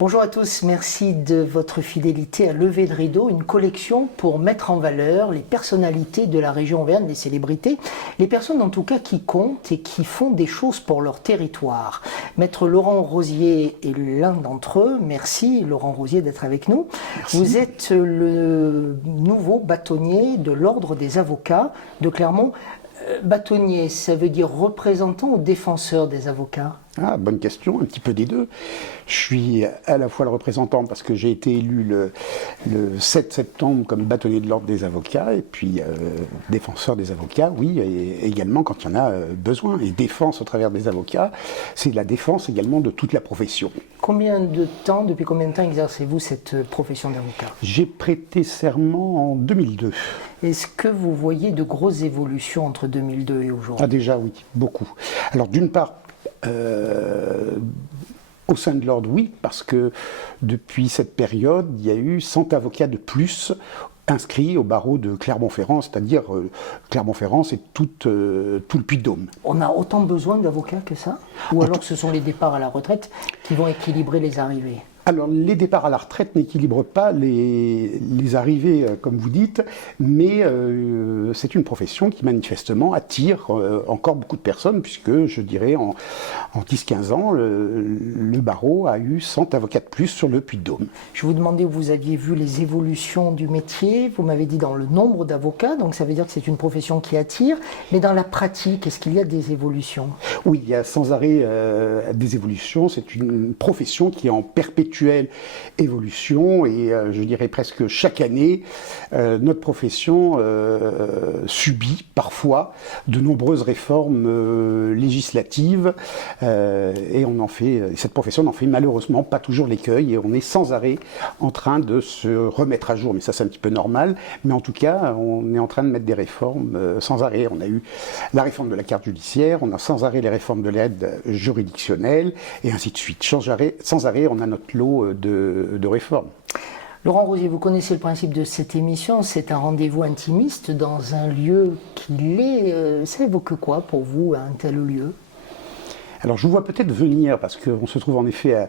Bonjour à tous, merci de votre fidélité à Lever de Rideau, une collection pour mettre en valeur les personnalités de la région Auvergne, les célébrités, les personnes en tout cas qui comptent et qui font des choses pour leur territoire. Maître Laurent Rosier est l'un d'entre eux. Merci Laurent Rosier d'être avec nous. Merci. Vous êtes le nouveau bâtonnier de l'Ordre des avocats de Clermont. Bâtonnier, ça veut dire représentant ou défenseur des avocats? Ah, bonne question, un petit peu des deux. Je suis à la fois le représentant parce que j'ai été élu le 7 septembre comme bâtonnier de l'Ordre des avocats et puis défenseur des avocats, oui, et également quand il y en a besoin. Et défense au travers des avocats, c'est la défense également de toute la profession. Depuis combien de temps exercez-vous cette profession d'avocat? J'ai prêté serment en 2002. Est-ce que vous voyez de grosses évolutions entre 2002 et aujourd'hui? Ah déjà oui, beaucoup. Alors d'une part, au sein de l'ordre, oui, parce que depuis cette période, il y a eu 100 avocats de plus inscrits au barreau de Clermont-Ferrand, c'est-à-dire Clermont-Ferrand, c'est tout le Puy-de-Dôme. On a autant besoin d'avocats que ça? Ou alors ce sont les départs à la retraite qui vont équilibrer les arrivées? Alors, les départs à la retraite n'équilibrent pas les arrivées, comme vous dites, mais c'est une profession qui manifestement attire encore beaucoup de personnes, puisque je dirais en 10-15 ans, le barreau a eu 100 avocats de plus sur le Puy-de-Dôme. Je vous demandais où vous aviez vu les évolutions du métier. Vous m'avez dit dans le nombre d'avocats, donc ça veut dire que c'est une profession qui attire, mais dans la pratique, est-ce qu'il y a des évolutions? Oui, il y a sans arrêt des évolutions. C'est une profession qui est en perpétuelle évolution et je dirais presque chaque année, notre profession subit parfois de nombreuses réformes législatives et cette profession n'en fait malheureusement pas toujours l'écueil et on est sans arrêt en train de se remettre à jour. Mais ça c'est un petit peu normal, mais en tout cas on est en train de mettre des réformes sans arrêt. On a eu la réforme de la carte judiciaire, on a sans arrêt les réformes de l'aide juridictionnelle et ainsi de suite. Sans arrêt on a notre lot de réformes. Laurent Rosier, vous connaissez le principe de cette émission, c'est un rendez-vous intimiste dans un lieu qui l'est. Ça évoque quoi pour vous, un tel lieu? Alors je vous vois peut-être venir, parce qu'on se trouve en effet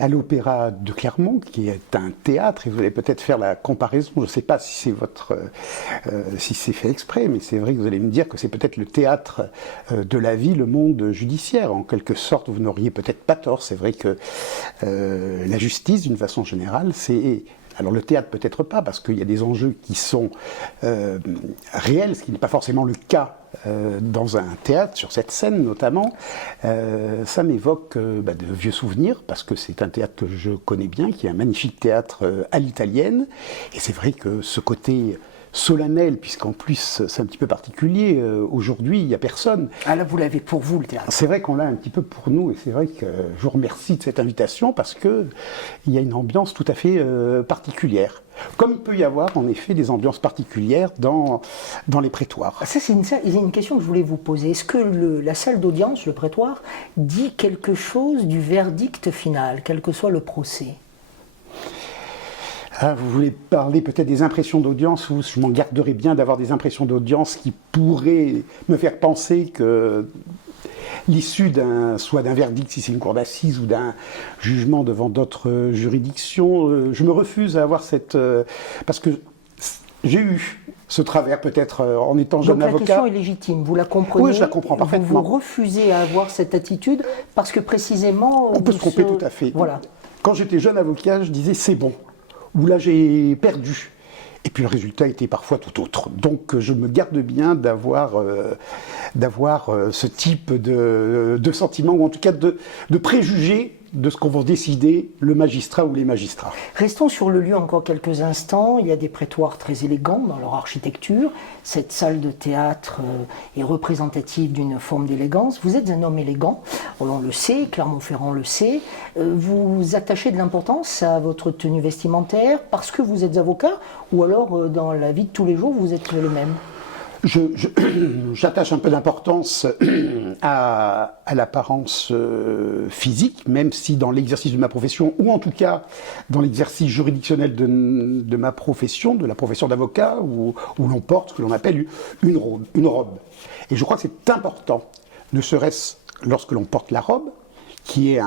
à l'Opéra de Clermont, qui est un théâtre, et vous allez peut-être faire la comparaison, je ne sais pas si c'est fait exprès, mais c'est vrai que vous allez me dire que c'est peut-être le théâtre de la vie, le monde judiciaire. En quelque sorte, vous n'auriez peut-être pas tort. C'est vrai que la justice, d'une façon générale, c'est... Alors le théâtre peut-être pas, parce qu'il y a des enjeux qui sont réels, ce qui n'est pas forcément le cas dans un théâtre, sur cette scène notamment. Ça m'évoque de vieux souvenirs, parce que c'est un théâtre que je connais bien, qui est un magnifique théâtre à l'italienne. Et c'est vrai que ce côté solennel, puisqu'en plus c'est un petit peu particulier, aujourd'hui il n'y a personne. Ah là vous l'avez pour vous le théâtre. C'est vrai qu'on l'a un petit peu pour nous et c'est vrai que je vous remercie de cette invitation parce qu'il y a une ambiance tout à fait particulière. Comme il peut y avoir en effet des ambiances particulières dans les prétoires. Ça c'est une question que je voulais vous poser. Est-ce que la salle d'audience, le prétoire, dit quelque chose du verdict final, quel que soit le procès? Ah, vous voulez parler peut-être des impressions d'audience, ou je m'en garderais bien d'avoir des impressions d'audience qui pourraient me faire penser que l'issue soit d'un verdict si c'est une cour d'assises ou d'un jugement devant d'autres juridictions, je me refuse à avoir parce que j'ai eu ce travers peut-être en étant jeune avocat. Donc la question est légitime, vous la comprenez? Oui, je la comprends parfaitement. Vous refusez à avoir cette attitude parce que précisément... On peut se tromper tout à fait. Voilà. Quand j'étais jeune avocat, je disais c'est bon. Où là j'ai perdu. Et puis le résultat était parfois tout autre. Donc je me garde bien d'avoir ce type de sentiment, ou en tout cas de préjugés de ce qu'on va décider le magistrat ou les magistrats. Restons sur le lieu encore quelques instants. Il y a des prétoires très élégants dans leur architecture. Cette salle de théâtre est représentative d'une forme d'élégance. Vous êtes un homme élégant, on le sait, Clermont-Ferrand le sait. Vous attachez de l'importance à votre tenue vestimentaire parce que vous êtes avocat, ou alors dans la vie de tous les jours vous êtes le même? J'attache un peu d'importance à l'apparence physique, même si dans l'exercice de ma profession, ou en tout cas dans l'exercice juridictionnel de ma profession, de la profession d'avocat, où l'on porte ce que l'on appelle une robe. Et je crois que c'est important, ne serait-ce lorsque l'on porte la robe, qui est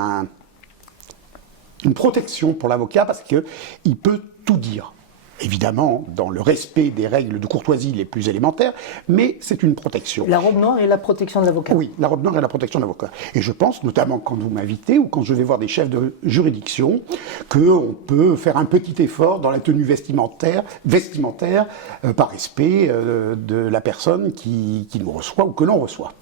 une protection pour l'avocat parce qu'il peut tout dire. Évidemment, dans le respect des règles de courtoisie les plus élémentaires, mais c'est une protection. La robe noire et la protection de l'avocat. Oui, la robe noire et la protection de l'avocat. Et je pense, notamment quand vous m'invitez ou quand je vais voir des chefs de juridiction, qu'on peut faire un petit effort dans la tenue vestimentaire par respect de la personne qui nous reçoit ou que l'on reçoit.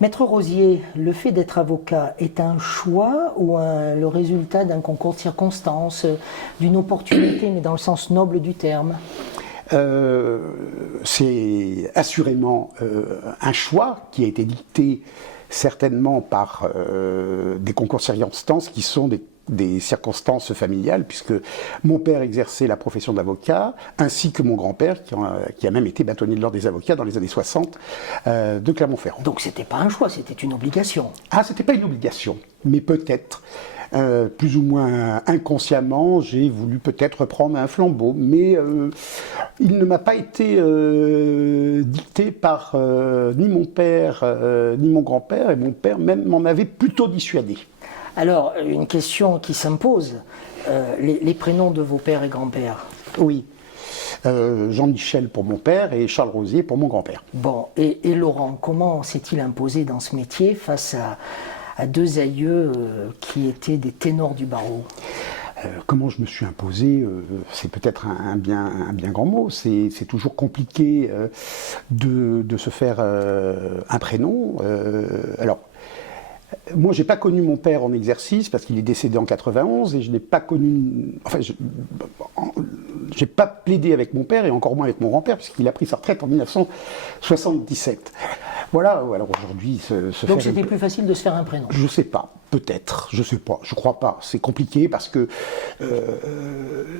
Maître Rosier, le fait d'être avocat est un choix ou le résultat d'un concours de circonstances, d'une opportunité, mais dans le sens noble du terme? C'est assurément un choix qui a été dicté certainement par des concours de circonstances qui sont des circonstances familiales, puisque mon père exerçait la profession d'avocat, ainsi que mon grand-père, qui a même été bâtonnier de l'ordre des avocats dans les années 60 de Clermont-Ferrand. Donc c'était pas un choix, c'était une obligation. Ah, c'était pas une obligation, mais peut-être, plus ou moins inconsciemment, j'ai voulu peut-être prendre un flambeau, mais il ne m'a pas été dicté par ni mon père, ni mon grand-père, et mon père même m'en avait plutôt dissuadé. Alors, une question qui s'impose, les prénoms de vos pères et grands-pères? Oui, Jean-Michel pour mon père et Charles Rosier pour mon grand-père. Bon, et Laurent, comment s'est-il imposé dans ce métier face à deux aïeux qui étaient des ténors du barreau? Comment je me suis imposé, c'est peut-être un bien grand mot. C'est toujours compliqué de se faire un prénom. Alors, moi, j'ai pas connu mon père en exercice parce qu'il est décédé en 91 et je n'ai pas connu. Enfin, j'ai pas plaidé avec mon père et encore moins avec mon grand-père puisqu'il a pris sa retraite en 1977. Voilà. Alors aujourd'hui, donc c'était plus facile de se faire un prénom. Je sais pas. Peut-être, je sais pas, je crois pas. C'est compliqué parce que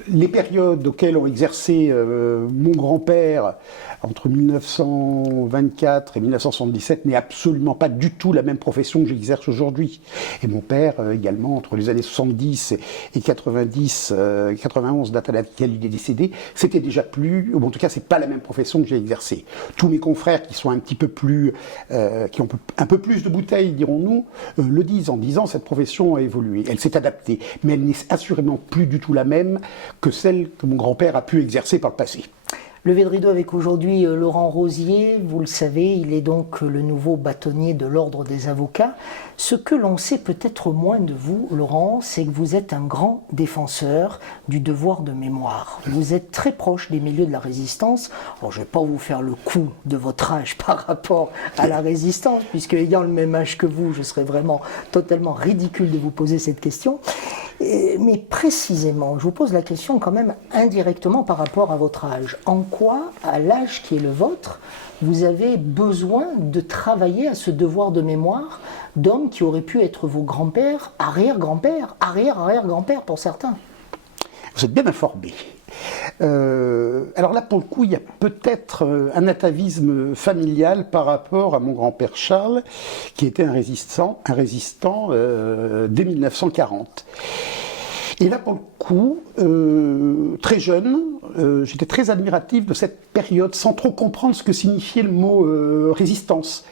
les périodes auxquelles ont exercé mon grand-père entre 1924 et 1977 n'est absolument pas du tout la même profession que j'exerce aujourd'hui. Et mon père également, entre les années 70 et 90, 91, date à laquelle il est décédé, c'était déjà plus, ou en tout cas c'est pas la même profession que j'ai exercée. Tous mes confrères qui sont un petit peu plus, qui ont un peu plus de bouteilles, dirons-nous, le disent en disant cette profession a évolué, elle s'est adaptée, mais elle n'est assurément plus du tout la même que celle que mon grand-père a pu exercer par le passé. Levé de rideau avec aujourd'hui Laurent Rosier, vous le savez, il est donc le nouveau bâtonnier de l'ordre des avocats. Ce que l'on sait peut-être moins de vous, Laurent, c'est que vous êtes un grand défenseur du devoir de mémoire. Vous êtes très proche des milieux de la résistance. Alors, je ne vais pas vous faire le coup de votre âge par rapport à la résistance, puisque ayant le même âge que vous, je serais vraiment totalement ridicule de vous poser cette question. Mais précisément, je vous pose la question quand même indirectement par rapport à votre âge. En quoi, à l'âge qui est le vôtre, vous avez besoin de travailler à ce devoir de mémoire d'hommes qui auraient pu être vos grands-pères, arrière-grands-pères, arrière-arrière-grands-pères pour certains? Vous êtes bien informé. Alors là, pour le coup, il y a peut-être un atavisme familial par rapport à mon grand-père Charles, qui était un résistant dès 1940. Et là, pour le coup, très jeune, j'étais très admiratif de cette période, sans trop comprendre ce que signifiait le mot résistance.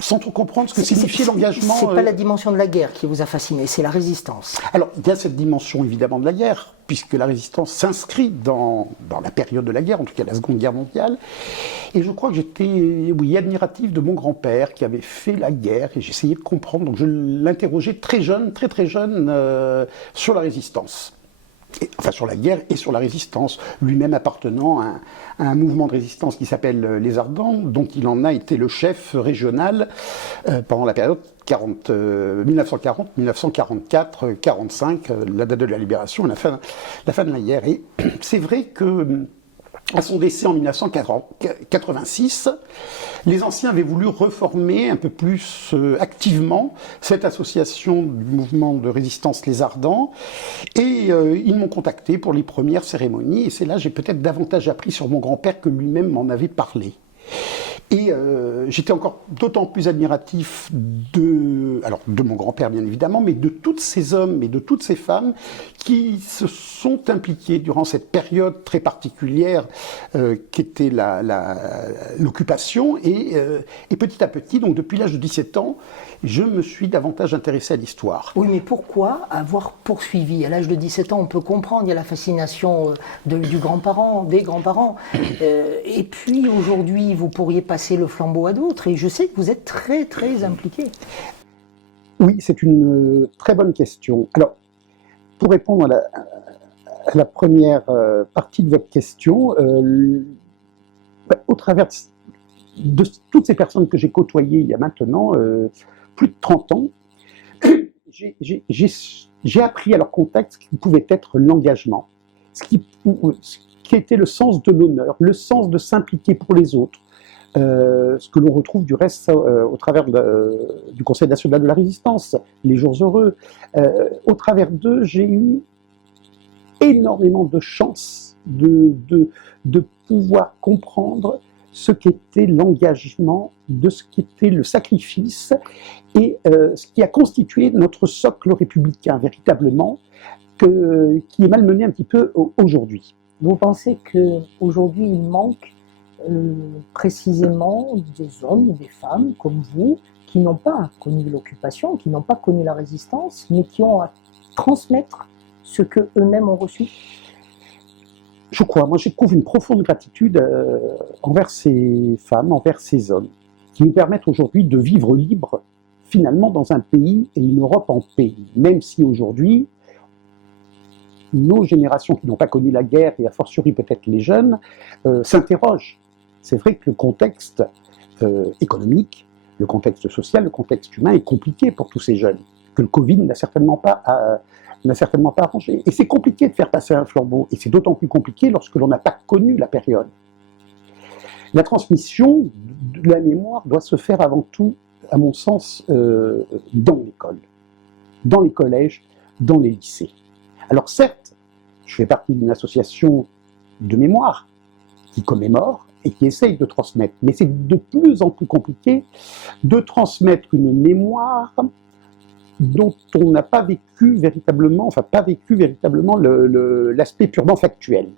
Sans trop comprendre ce que signifiait l'engagement. C'est pas la dimension de la guerre qui vous a fasciné, c'est la résistance. Alors, il y a cette dimension évidemment de la guerre, puisque la résistance s'inscrit dans la période de la guerre, en tout cas la Seconde Guerre mondiale. Et je crois que j'étais, oui, admiratif de mon grand-père qui avait fait la guerre, et j'essayais de comprendre. Donc je l'interrogeais très jeune, très jeune, sur la résistance. Enfin, sur la guerre et sur la résistance, lui-même appartenant à un mouvement de résistance qui s'appelle les Ardents, dont il en a été le chef régional pendant la période 1940, 1944, 45, la date de la libération et la fin de la guerre. Et c'est vrai que à son décès en 1986, les anciens avaient voulu reformer un peu plus activement cette association du mouvement de résistance Les Ardents et ils m'ont contacté pour les premières cérémonies et c'est là que j'ai peut-être davantage appris sur mon grand-père que lui-même m'en avait parlé. Et j'étais encore d'autant plus admiratif de mon grand-père bien évidemment, mais de tous ces hommes et de toutes ces femmes qui se sont impliqués durant cette période très particulière qu'était l'occupation. Et petit à petit, donc depuis l'âge de 17 ans, je me suis davantage intéressé à l'histoire. Oui, mais pourquoi avoir poursuivi? À l'âge de 17 ans, on peut comprendre, il y a la fascination du grand-parent, des grands-parents. Et puis aujourd'hui, vous pourriez passer le flambeau à d'autres. Et je sais que vous êtes très, très impliqué. Oui, c'est une très bonne question. Alors, pour répondre à la première partie de votre question, au travers de toutes ces personnes que j'ai côtoyées il y a maintenant plus de 30 ans, j'ai appris à leur contact ce qui pouvait être l'engagement, ce qui était le sens de l'honneur, le sens de s'impliquer pour les autres, ce que l'on retrouve du reste au travers du Conseil national de la résistance, les jours heureux. Au travers d'eux, j'ai eu énormément de chance de pouvoir comprendre ce qu'était l'engagement, de ce qu'était le sacrifice, et ce qui a constitué notre socle républicain, véritablement, qui est malmené un petit peu aujourd'hui. Vous pensez qu'aujourd'hui, il manque précisément des hommes et des femmes comme vous, qui n'ont pas connu l'occupation, qui n'ont pas connu la résistance, mais qui ont à transmettre ce qu'eux-mêmes ont reçu? Je crois, moi j'éprouve une profonde gratitude envers ces femmes, envers ces hommes, qui nous permettent aujourd'hui de vivre libres, finalement, dans un pays et une Europe en paix. Même si aujourd'hui, nos générations qui n'ont pas connu la guerre, et a fortiori peut-être les jeunes, s'interrogent. C'est vrai que le contexte économique, le contexte social, le contexte humain est compliqué pour tous ces jeunes, que le Covid n'a certainement pas arrangé. Et c'est compliqué de faire passer un flambeau, et c'est d'autant plus compliqué lorsque l'on n'a pas connu la période. La transmission de la mémoire doit se faire avant tout, à mon sens, dans l'école, dans les collèges, dans les lycées. Alors certes, je fais partie d'une association de mémoire qui commémore et qui essaye de transmettre, mais c'est de plus en plus compliqué de transmettre une mémoire dont on n'a pas vécu véritablement, l'aspect purement factuel.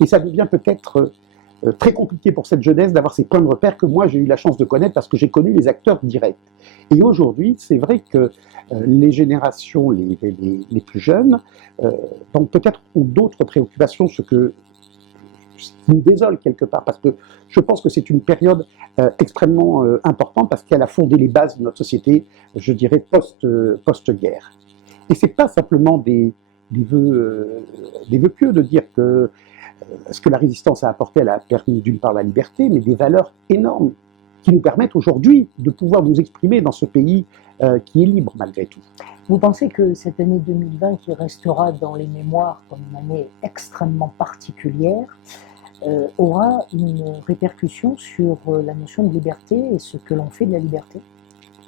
Et ça devient peut-être très compliqué pour cette jeunesse d'avoir ces points de repère que moi j'ai eu la chance de connaître parce que j'ai connu les acteurs directs. Et aujourd'hui, c'est vrai que les générations les plus jeunes, donc peut-être ont d'autres préoccupations, ce qui me désole quelque part, parce que je pense que c'est une période extrêmement importante parce qu'elle a fondé les bases de notre société, je dirais, post-guerre. Et c'est pas simplement des vœux pieux de dire que ce que la résistance a apporté, elle a permis d'une part la liberté, mais des valeurs énormes qui nous permettent aujourd'hui de pouvoir nous exprimer dans ce pays qui est libre malgré tout. Vous pensez que cette année 2020, qui restera dans les mémoires comme une année extrêmement particulière, aura une répercussion sur la notion de liberté et ce que l'on fait de la liberté?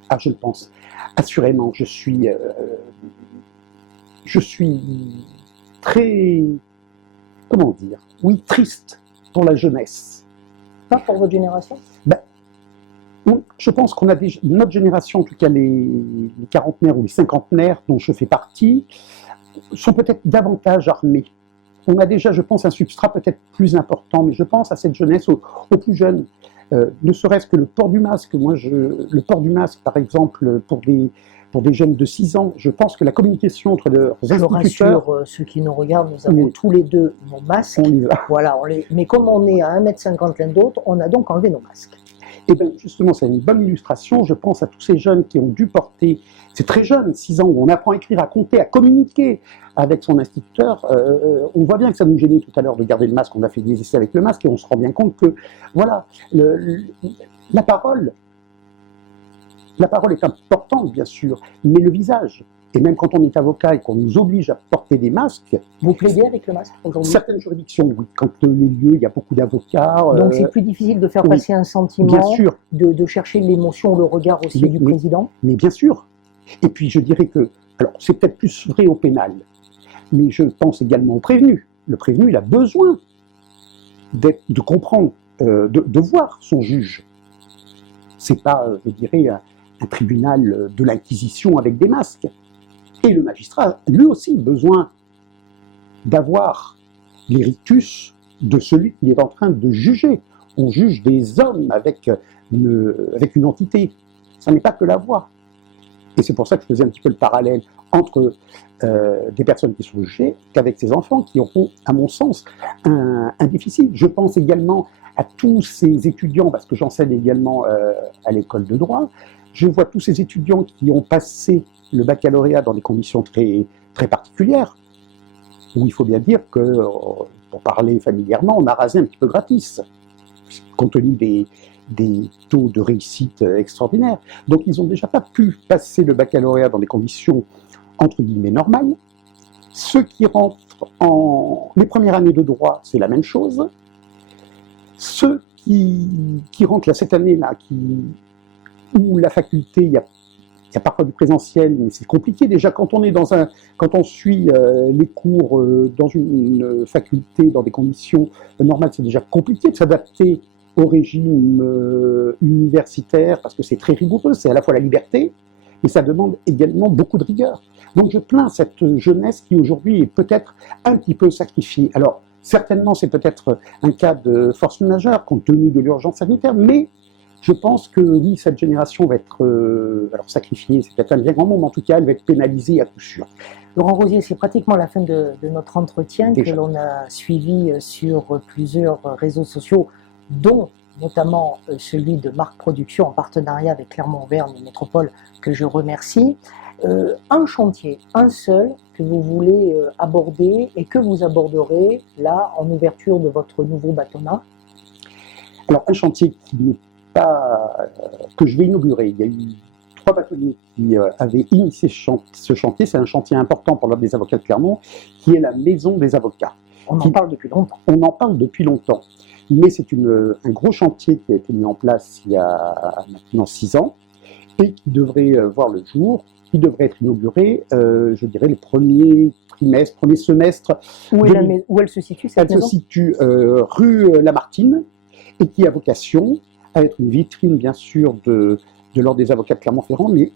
Ah, je le pense. Assurément, je suis très, comment dire, oui, triste pour la jeunesse. Pas pour votre génération? Je pense qu'on a notre génération, en tout cas les quarantenaires ou les cinquantenaires dont je fais partie, sont peut-être davantage armés. On a déjà, je pense, un substrat peut-être plus important, mais je pense à cette jeunesse, aux plus jeunes. Ne serait-ce que le port du masque. Le port du masque, par exemple, pour des jeunes de 6 ans, je pense que la communication entre leurs instituteurs... Je rassure ceux qui nous regardent, nous avons tous les deux nos masques. On les a. Voilà, mais comme on est à 1,50 m l'un d'autre, on a donc enlevé nos masques. Et bien justement, c'est une bonne illustration. Je pense à tous ces jeunes qui ont dû porter, c'est très jeune, 6 ans, où on apprend à écrire, à compter, à communiquer avec son instituteur. On voit bien que ça nous gênait tout à l'heure de garder le masque. On a fait des essais avec le masque et on se rend bien compte que, voilà, la parole est importante, bien sûr, mais le visage. Et même quand on est avocat et qu'on nous oblige à porter des masques... Vous plaidez avec le masque aujourd'hui? Certaines juridictions, oui. Quand les lieux, il y a beaucoup d'avocats... Donc c'est plus difficile de faire passer un sentiment, bien sûr. De chercher l'émotion, le regard aussi du président? Mais bien sûr. Et puis je dirais que... Alors c'est peut-être plus vrai au pénal, mais je pense également au prévenu. Le prévenu, il a besoin de comprendre de voir son juge. C'est pas, je dirais, un tribunal de l'Inquisition avec des masques. Et le magistrat, lui aussi, besoin d'avoir les rictus de celui qu'il est en train de juger. On juge des hommes avec une entité. Ça n'est pas que la voix. Et c'est pour ça que je faisais un petit peu le parallèle entre des personnes qui sont jugées qu'avec ces enfants qui auront, à mon sens, un déficit. Je pense également à tous ces étudiants, parce que j'enseigne également à l'école de droit, je vois tous ces étudiants qui ont passé le baccalauréat dans des conditions très, très particulières, où il faut bien dire que, pour parler familièrement, on a rasé un petit peu gratis, compte tenu des taux de réussite extraordinaires. Donc ils n'ont déjà pas pu passer le baccalauréat dans des conditions entre guillemets normales. Ceux qui rentrent en les premières années de droit, c'est la même chose. Ceux qui rentrent là, cette année-là, où la faculté, il y a parfois du présentiel, mais c'est compliqué déjà quand on suit les cours dans une faculté, dans des conditions normales, c'est déjà compliqué de s'adapter au régime universitaire, parce que c'est très rigoureux, c'est à la fois la liberté, mais ça demande également beaucoup de rigueur. Donc je plains cette jeunesse qui aujourd'hui est peut-être un petit peu sacrifiée. Alors certainement c'est peut-être un cas de force majeure compte tenu de l'urgence sanitaire, mais je pense que oui, cette génération va être alors sacrifiée, c'est peut-être un bien grand mot, mais en tout cas elle va être pénalisée à coup sûr. Laurent Rosier, c'est pratiquement la fin de notre entretien Déjà. Que l'on a suivi sur plusieurs réseaux sociaux, dont notamment celui de Marc Productions en partenariat avec Clermont-Auvergne Métropole, que je remercie. Un chantier, un seul, que vous voulez aborder et que vous aborderez là en ouverture de votre nouveau bâtonnat. Alors un chantier qui n'est pas que je vais inaugurer. Il y a eu 3 bâtonniers qui avaient initié ce chantier. C'est un chantier important pour l'Ordre des avocats de Clermont, qui est la Maison des avocats. On en parle depuis longtemps. On en parle depuis longtemps. Mais c'est un gros chantier qui a été mis en place il y a maintenant 6 ans et qui devrait voir le jour, qui devrait être inauguré, je dirais, le premier semestre. Où elle se situe, cette maison ? Elle se situe rue Lamartine et qui a vocation à être une vitrine, bien sûr, de l'Ordre des avocats de Clermont-Ferrand, mais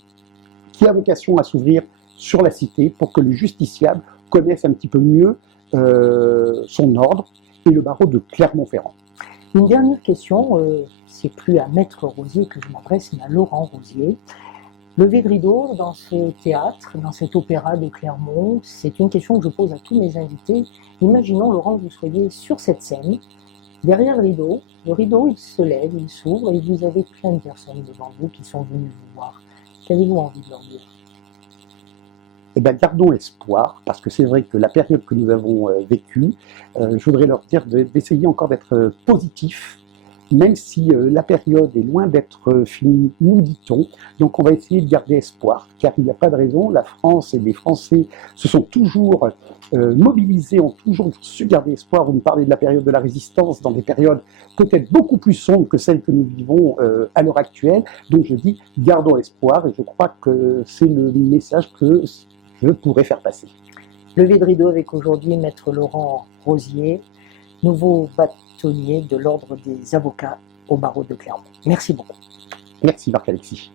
qui a vocation à s'ouvrir sur la cité pour que le justiciable connaisse un petit peu mieux son ordre et le barreau de Clermont-Ferrand. Une dernière question, c'est plus à Maître Rosier que je m'adresse, mais à Laurent Rosier. Lever de rideau dans ce théâtre, dans cet opéra de Clermont, c'est une question que je pose à tous mes invités. Imaginons, Laurent, que vous soyez sur cette scène, derrière le rideau il se lève, il s'ouvre, et vous avez plein de personnes devant vous qui sont venues vous voir. Qu'avez-vous envie de leur dire ? Eh bien, gardons espoir, parce que c'est vrai que la période que nous avons vécue, je voudrais leur dire d'essayer encore d'être positif, même si la période est loin d'être finie, nous dit-on. Donc on va essayer de garder espoir, car il n'y a pas de raison. La France et les Français se sont toujours mobilisés, ont toujours su garder espoir. Vous me parlez de la période de la résistance, dans des périodes peut-être beaucoup plus sombres que celles que nous vivons à l'heure actuelle. Donc je dis, gardons espoir, et je crois que c'est le message que je pourrais faire passer. Lever de rideau avec aujourd'hui Maître Laurent Rosier, nouveau bâtonnier de l'Ordre des avocats au barreau de Clermont. Merci beaucoup. Merci Marc-Alexis.